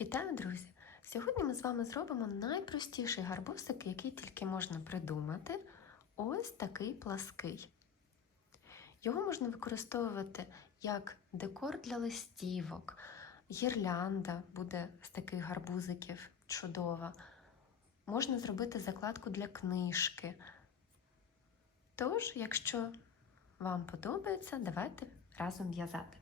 Вітаю, друзі! Сьогодні ми з вами зробимо найпростіший гарбузик, який тільки можна придумати. Ось такий плаский. Його можна використовувати як декор для листівок, гірлянда буде з таких гарбузиків чудова. Можна зробити закладку для книжки. Тож, якщо вам подобається, давайте разом в'язати.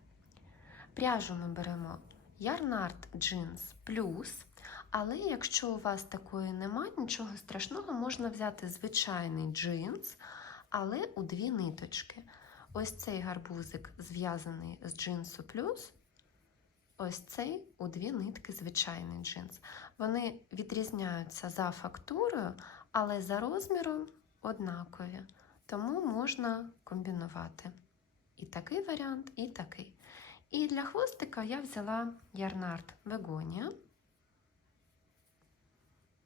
Пряжу ми беремо Ярнард Jeans Plus, але якщо у вас такої немає, нічого страшного, можна взяти звичайний джинс, але у дві ниточки. Ось цей гарбузик зв'язаний з джинсу плюс, ось цей у дві нитки звичайний джинс. Вони відрізняються за фактурою, але за розміром однакові, тому можна комбінувати і такий варіант, і такий. І для хвостика я взяла ярнард Вегонія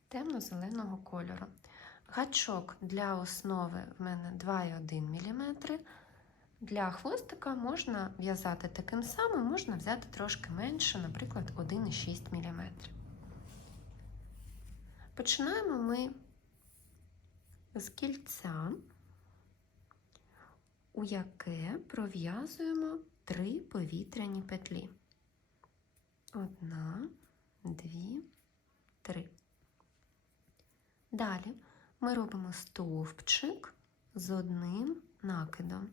темно-зеленого кольору. Гачок для основи в мене 2,1 мм. Для хвостика можна в'язати таким самим, можна взяти трошки менше, наприклад, 1,6 мм. Починаємо ми з кільця, у яке пров'язуємо три повітряні петлі. Одна, дві, три. Далі ми робимо стовпчик з одним накидом.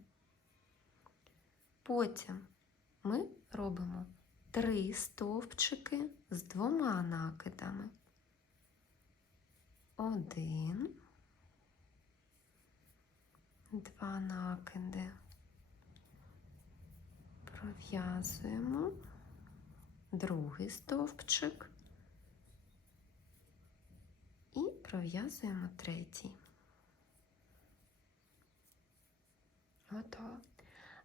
Потім ми робимо три стовпчики з двома накидами. Один, два накиди. Пров'язуємо. Другий стовпчик. І пров'язуємо третій. Готово.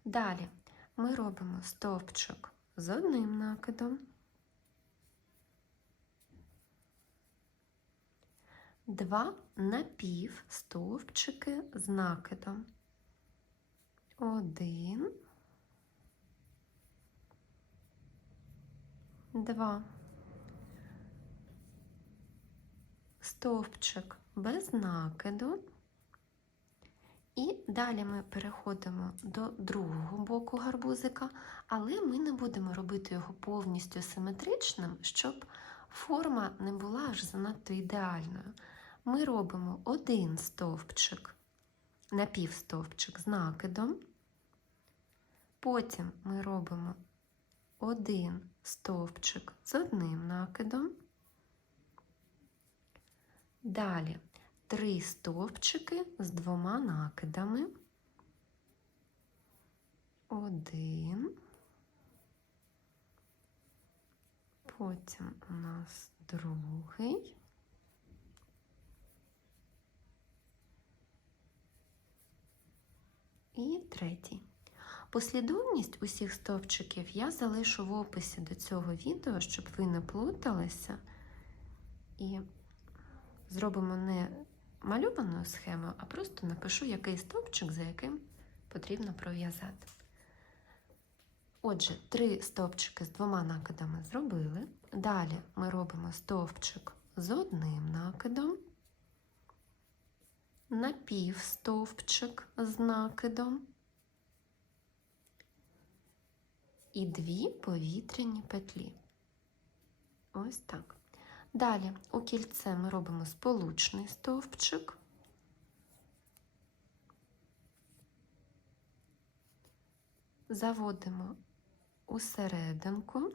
Далі ми робимо стовпчик з одним накидом, два напів стовпчики з накидом. Один. Два. Стовпчик без накиду. І далі ми переходимо до другого боку гарбузика, але ми не будемо робити його повністю симетричним, щоб форма не була аж занадто ідеальною. Ми робимо один стовпчик, напівстовпчик з накидом. Потім ми робимо один стовпчик з одним накидом. Далі три стовпчики з двома накидами. Один. Потім у нас другий. І третій. Послідовність усіх стовпчиків я залишу в описі до цього відео, щоб ви не плуталися. І зробимо не малюваною схемою, а просто напишу, який стовпчик, за яким потрібно пров'язати. Отже, три стовпчики з двома накидами зробили. Далі ми робимо стовпчик з одним накидом, напівстовпчик з накидом. І дві повітряні петлі. Ось так. Далі у кільце ми робимо сполучний стовпчик. Заводимо у серединку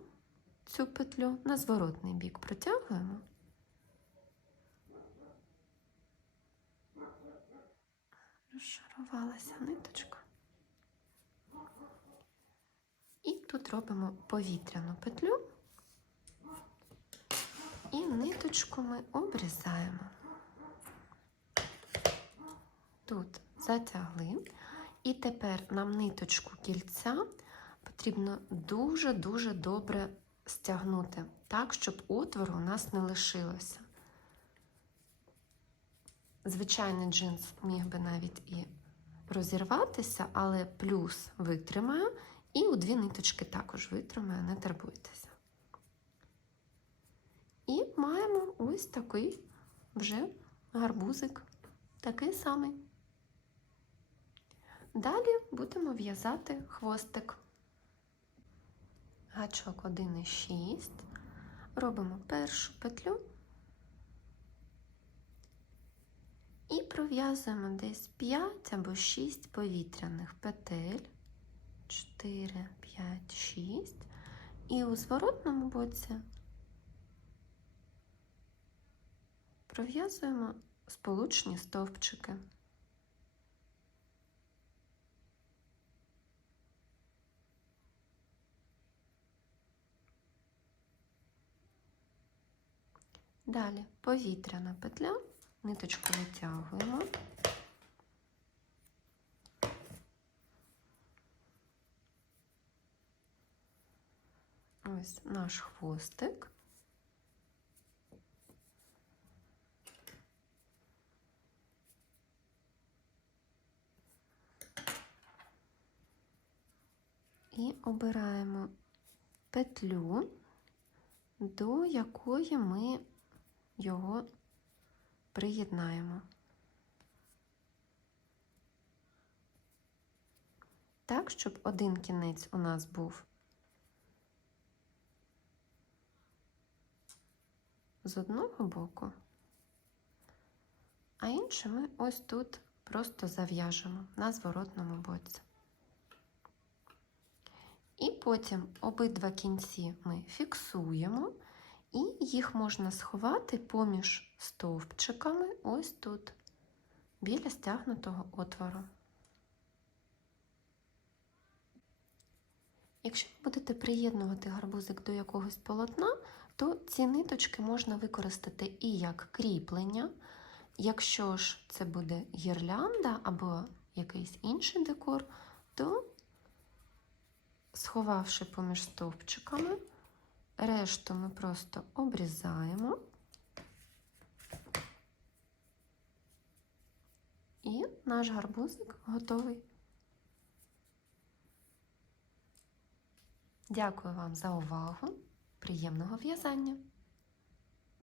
цю петлю, на зворотний бік протягуємо. Розшарувалася ниточка. І тут робимо повітряну петлю і ниточку ми обрізаємо. Тут затягли, і тепер нам ниточку кільця потрібно дуже-дуже добре стягнути, так, щоб отвору у нас не лишилося. Звичайний джинс міг би навіть і розірватися, але плюс витримає. І у дві ниточки також витримаю, не турбуйтеся. І маємо ось такий вже гарбузик, такий самий. Далі будемо в'язати хвостик. Гачок 1,6. Робимо першу петлю і пров'язуємо десь 5 або 6 повітряних петель. 4, 5, 6. І у зворотному боці пров'язуємо сполучні стовпчики. Далі повітряна петля, ниточку витягуємо. Ось наш хвостик. І обираємо петлю, до якої ми його приєднаємо. Так, щоб один кінець у нас був з одного боку, а інший ми ось тут просто зав'яжемо на зворотному боці. І потім обидва кінці ми фіксуємо, і їх можна сховати поміж стовпчиками ось тут, біля стягнутого отвору. Якщо ви будете приєднувати гарбузик до якогось полотна, то ці ниточки можна використати і як кріплення. Якщо ж це буде гірлянда або якийсь інший декор, то сховавши поміж стовпчиками, решту ми просто обрізаємо і наш гарбузик готовий. Дякую вам за увагу. Приємного в'язання!